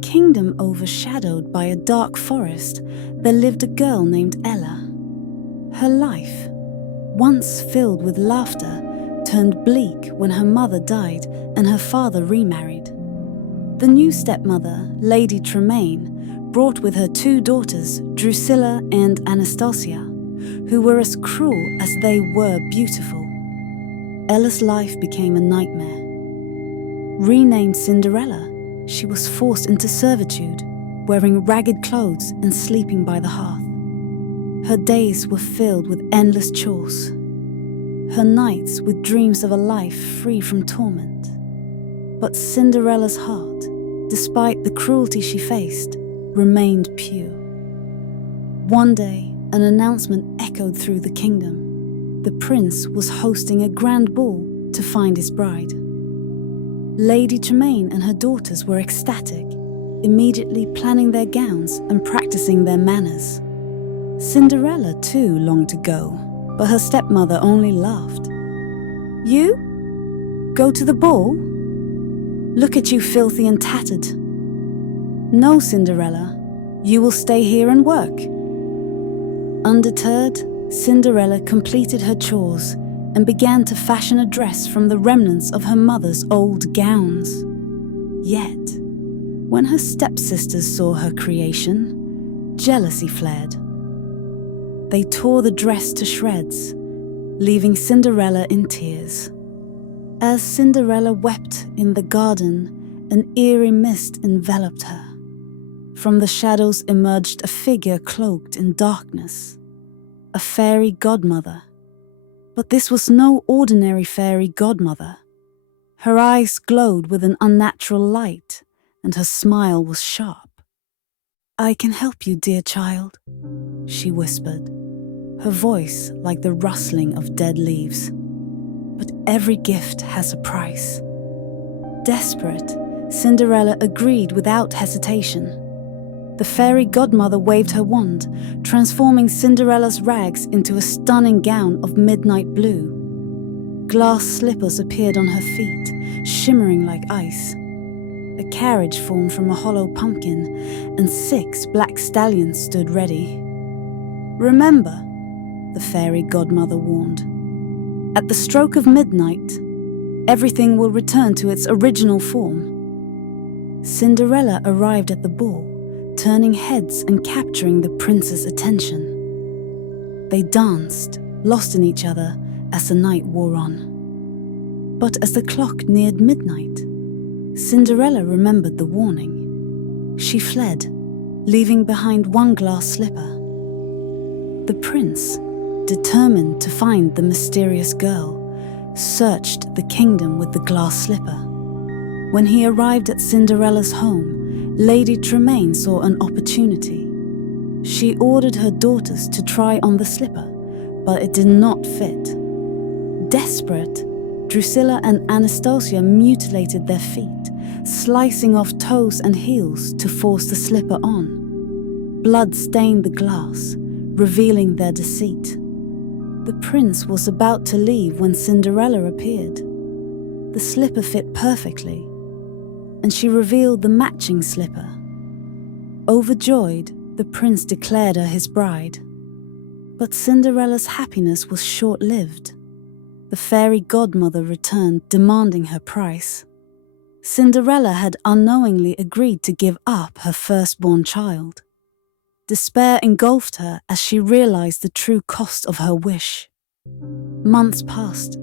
kingdom overshadowed by a dark forest, there lived a girl named Ella. Her life, once filled with laughter, turned bleak when her mother died and her father remarried. The new stepmother, Lady Tremaine, brought with her 2 daughters, Drusilla and Anastasia, who were as cruel as they were beautiful. Ella's life became a nightmare. Renamed Cinderella, she was forced into servitude, wearing ragged clothes and sleeping by the hearth. Her days were filled with endless chores, her nights with dreams of a life free from torment. But Cinderella's heart, despite the cruelty she faced, remained pure. One day, an announcement echoed through the kingdom. The prince was hosting a grand ball to find his bride. Lady Tremaine and her daughters were ecstatic, immediately planning their gowns and practicing their manners. Cinderella too longed to go, but her stepmother only laughed. "You? Go to the ball? Look at you, filthy and tattered. No, Cinderella, you will stay here and work." Undeterred, Cinderella completed her chores and began to fashion a dress from the remnants of her mother's old gowns. Yet, when her stepsisters saw her creation, jealousy flared. They tore the dress to shreds, leaving Cinderella in tears. As Cinderella wept in the garden, an eerie mist enveloped her. From the shadows emerged a figure cloaked in darkness, a fairy godmother. But this was no ordinary fairy godmother. Her eyes glowed with an unnatural light, and her smile was sharp. "I can help you, dear child," she whispered, her voice like the rustling of dead leaves. "But every gift has a price." Desperate, Cinderella agreed without hesitation. The fairy godmother waved her wand, transforming Cinderella's rags into a stunning gown of midnight blue. Glass slippers appeared on her feet, shimmering like ice. A carriage formed from a hollow pumpkin, and 6 black stallions stood ready. "Remember," the fairy godmother warned, "at the stroke of midnight, everything will return to its original form." Cinderella arrived at the ball, turning heads and capturing the prince's attention. They danced, lost in each other, as the night wore on. But as the clock neared midnight, Cinderella remembered the warning. She fled, leaving behind one glass slipper. The prince, determined to find the mysterious girl, searched the kingdom with the glass slipper. When he arrived at Cinderella's home, Lady Tremaine saw an opportunity. She ordered her daughters to try on the slipper, but it did not fit. Desperate, Drusilla and Anastasia mutilated their feet, slicing off toes and heels to force the slipper on. Blood stained the glass, revealing their deceit. The prince was about to leave when Cinderella appeared. The slipper fit perfectly, and she revealed the matching slipper. Overjoyed, the prince declared her his bride. But Cinderella's happiness was short-lived. The fairy godmother returned, demanding her price. Cinderella had unknowingly agreed to give up her firstborn child. Despair engulfed her as she realized the true cost of her wish. Months passed,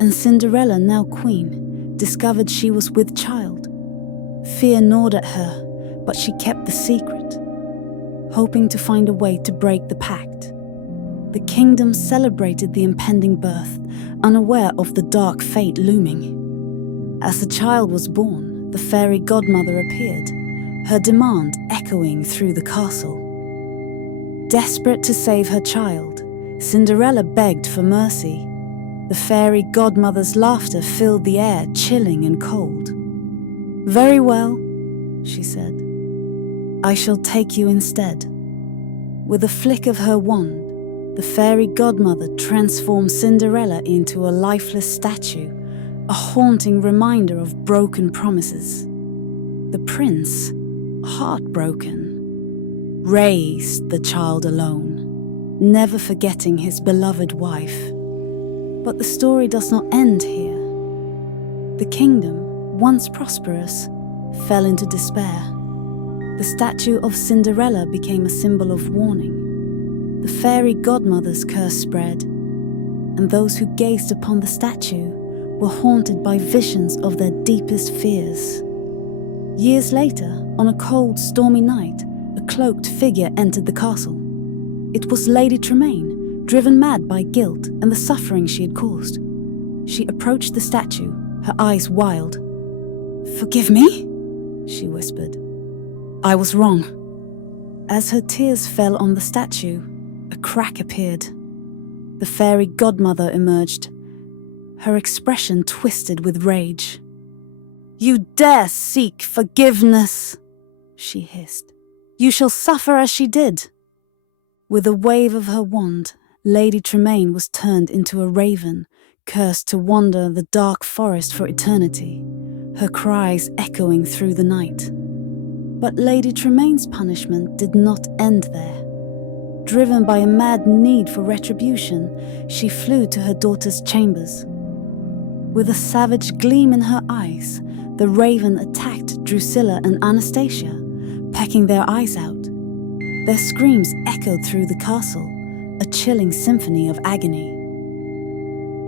and Cinderella, now queen, discovered she was with child. Fear gnawed at her, but she kept the secret, hoping to find a way to break the pact. The kingdom celebrated the impending birth, unaware of the dark fate looming. As the child was born, the fairy godmother appeared, her demand echoing through the castle. Desperate to save her child, Cinderella begged for mercy. The fairy godmother's laughter filled the air, chilling and cold. "Very well," she said. "I shall take you instead." With a flick of her wand, the fairy godmother transformed Cinderella into a lifeless statue, a haunting reminder of broken promises. The prince, heartbroken, raised the child alone, never forgetting his beloved wife. But the story does not end here. The kingdom, once prosperous, fell into despair. The statue of Cinderella became a symbol of warning. The fairy godmother's curse spread, and those who gazed upon the statue were haunted by visions of their deepest fears. Years later, on a cold, stormy night, a cloaked figure entered the castle. It was Lady Tremaine, driven mad by guilt and the suffering she had caused. She approached the statue, her eyes wild. "Forgive me," she whispered. "I was wrong." As her tears fell on the statue, a crack appeared. The fairy godmother emerged, her expression twisted with rage. "You dare seek forgiveness," she hissed. "You shall suffer as she did." With a wave of her wand, Lady Tremaine was turned into a raven, cursed to wander the dark forest for eternity, her cries echoing through the night. But Lady Tremaine's punishment did not end there. Driven by a mad need for retribution, she flew to her daughter's chambers. With a savage gleam in her eyes, the raven attacked Drusilla and Anastasia, pecking their eyes out. Their screams echoed through the castle, a chilling symphony of agony.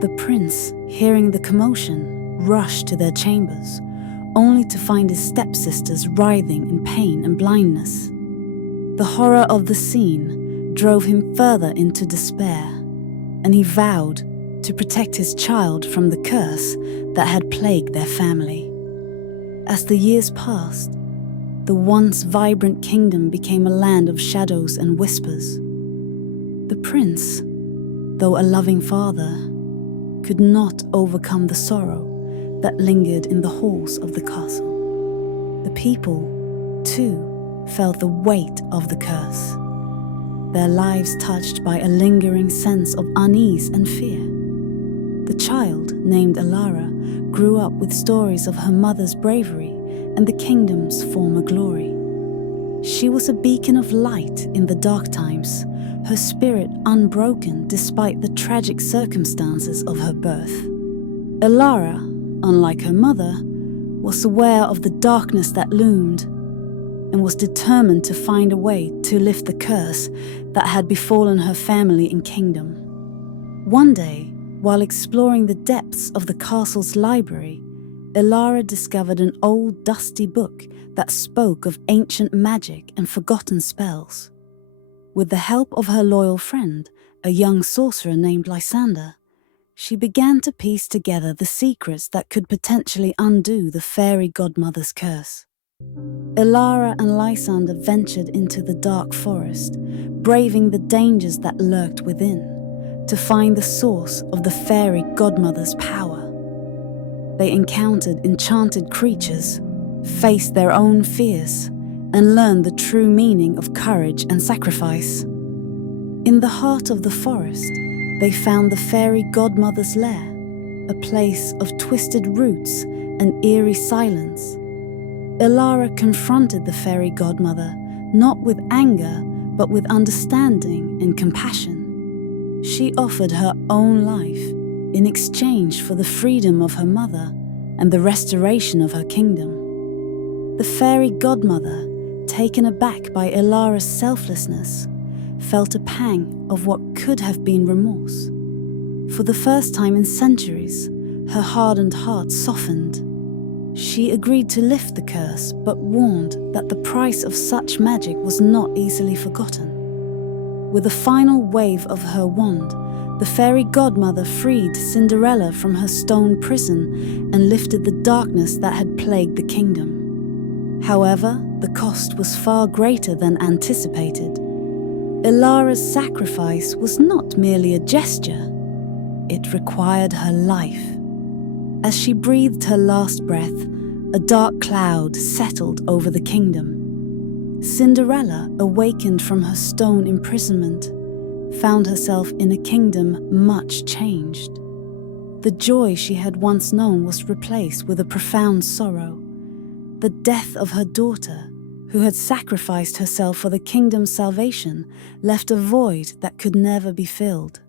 The prince, hearing the commotion, rushed to their chambers, only to find his stepsisters writhing in pain and blindness. The horror of the scene drove him further into despair, and he vowed to protect his child from the curse that had plagued their family. As the years passed, the once vibrant kingdom became a land of shadows and whispers. The prince, though a loving father, could not overcome the sorrow that lingered in the halls of the castle. The people, too, felt the weight of the curse, their lives touched by a lingering sense of unease and fear. The child, named Alara, grew up with stories of her mother's bravery and the kingdom's former glory. She was a beacon of light in the dark times, her spirit unbroken despite the tragic circumstances of her birth. Alara, unlike her mother, was aware of the darkness that loomed and was determined to find a way to lift the curse that had befallen her family and kingdom. One day, while exploring the depths of the castle's library, Alara discovered an old dusty book that spoke of ancient magic and forgotten spells. With the help of her loyal friend, a young sorcerer named Lysander, she began to piece together the secrets that could potentially undo the fairy godmother's curse. Alara and Lysander ventured into the dark forest, braving the dangers that lurked within, to find the source of the fairy godmother's power. They encountered enchanted creatures, faced their own fears, and learned the true meaning of courage and sacrifice. In the heart of the forest, they found the fairy godmother's lair, a place of twisted roots and eerie silence. Alara confronted the fairy godmother, not with anger, but with understanding and compassion. She offered her own life in exchange for the freedom of her mother and the restoration of her kingdom. The fairy godmother, taken aback by Alara's selflessness, felt a pang of what could have been remorse. For the first time in centuries, her hardened heart softened. She agreed to lift the curse, but warned that the price of such magic was not easily forgotten. With a final wave of her wand, the fairy godmother freed Cinderella from her stone prison and lifted the darkness that had plagued the kingdom. However, the cost was far greater than anticipated. Alara's sacrifice was not merely a gesture, it required her life. As she breathed her last breath, a dark cloud settled over the kingdom. Cinderella, awakened from her stone imprisonment, found herself in a kingdom much changed. The joy she had once known was replaced with a profound sorrow. The death of her daughter, who had sacrificed herself for the kingdom's salvation, left a void that could never be filled.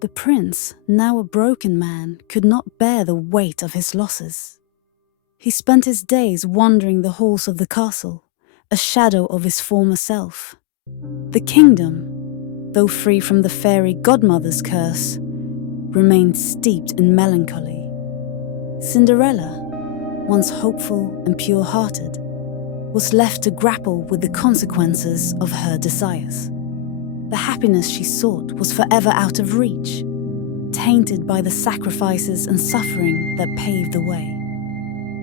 The prince, now a broken man, could not bear the weight of his losses. He spent his days wandering the halls of the castle, a shadow of his former self. The kingdom, though free from the fairy godmother's curse, remained steeped in melancholy. Cinderella, once hopeful and pure-hearted, was left to grapple with the consequences of her desires. The happiness she sought was forever out of reach, tainted by the sacrifices and suffering that paved the way.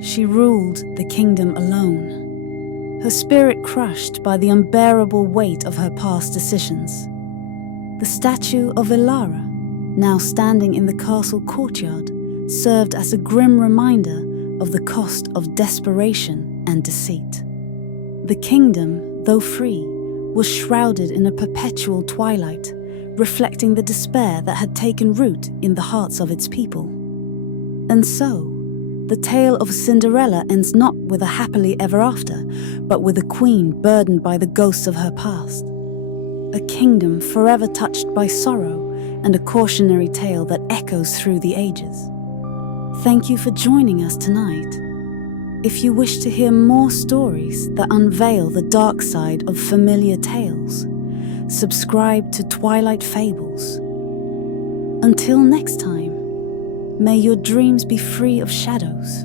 She ruled the kingdom alone, her spirit crushed by the unbearable weight of her past decisions. The statue of Elara, now standing in the castle courtyard, served as a grim reminder of the cost of desperation and deceit. The kingdom, though free, was shrouded in a perpetual twilight, reflecting the despair that had taken root in the hearts of its people. And so, the tale of Cinderella ends not with a happily ever after, but with a queen burdened by the ghosts of her past. A kingdom forever touched by sorrow, and a cautionary tale that echoes through the ages. Thank you for joining us tonight. If you wish to hear more stories that unveil the dark side of familiar tales, subscribe to Twilight Fables. Until next time, may your dreams be free of shadows.